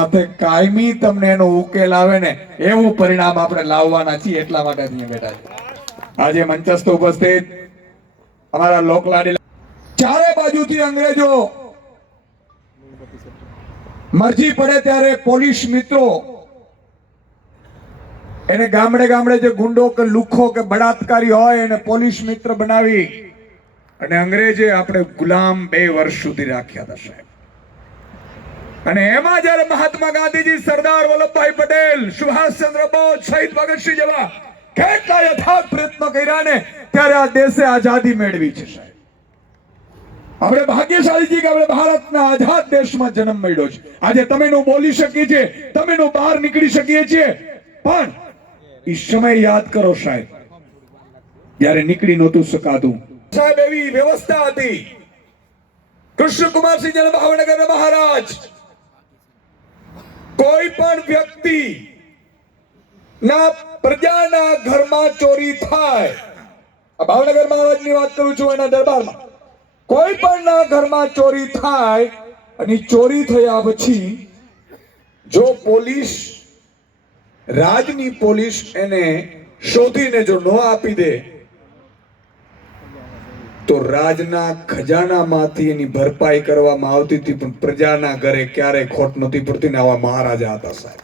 સાથે કાયમી તમને એનો ઉકેલ આવે ને એવું પરિણામ આપણે લાવવાના છીએ, એટલા માટે અહીંયા બેઠા છે। આજે મંચસ્થ ઉપસ્થિત અમારા લોકલાડીલા ચારે બાજુથી અંગ્રેજો મરજી પડે ત્યારે પોલીસ મિત્રો એને ગામડે ગામડે જે ગુંડો કે લુખો કે બળાત્કારી હોય એને પોલીસ મિત્ર બનાવી અને અંગ્રેજે આપણે ગુલામ 2 વર્ષ સુધી રાખ્યા હતા સાહેબ। અને એમાં જ્યારે મહાત્મા ગાંધીજી, સરદાર વલ્લભભાઈ પટેલ, સુભાષચંદ્ર બોઝ, શહીદ ભગતસિંહ જેવા કેટલા યથાર્થ પ્રયત્નો કર્યા ને ત્યારે આ દેશે આઝાદી મેળવી છે સાહેબ। આપણે ભાગ્યશાળી છીએ કે આપણે ભારતના આઝાદ દેશમાં જન્મ મળ્યો છે। આજે તમે નું બોલી શકીએ છીએ, તમે નું બહાર નીકળી શકીએ છીએ, પણ એ સમય યાદ કરો સાહેબ, જ્યારે નીકળી નહોતું શકાતું સાહેબ। એવી વ્યવસ્થા હતી। કૃષ્ણકુમારસિંહ ભાવનગર મહારાજ કોઈ પણ વ્યક્તિ ના પ્રજાના ઘરમાં ચોરી થાય, ભાવનગર મહારાજની વાત કરું છું, એના દરબારમાં કોઈ પણ ના ઘરમાં ચોરી થાય અને ચોરી થયા પછી જો પોલીસ, રાજની પોલીસ એને શોધીને જો ન આપી દે તો રાજના ખજાનામાંથી એની ભરપાઈ કરવામાં આવતી હતી, પણ પ્રજાના ઘરે ક્યારેય ખોટ નહોતી પડતી ને આવા મહારાજા હતા સાહેબ।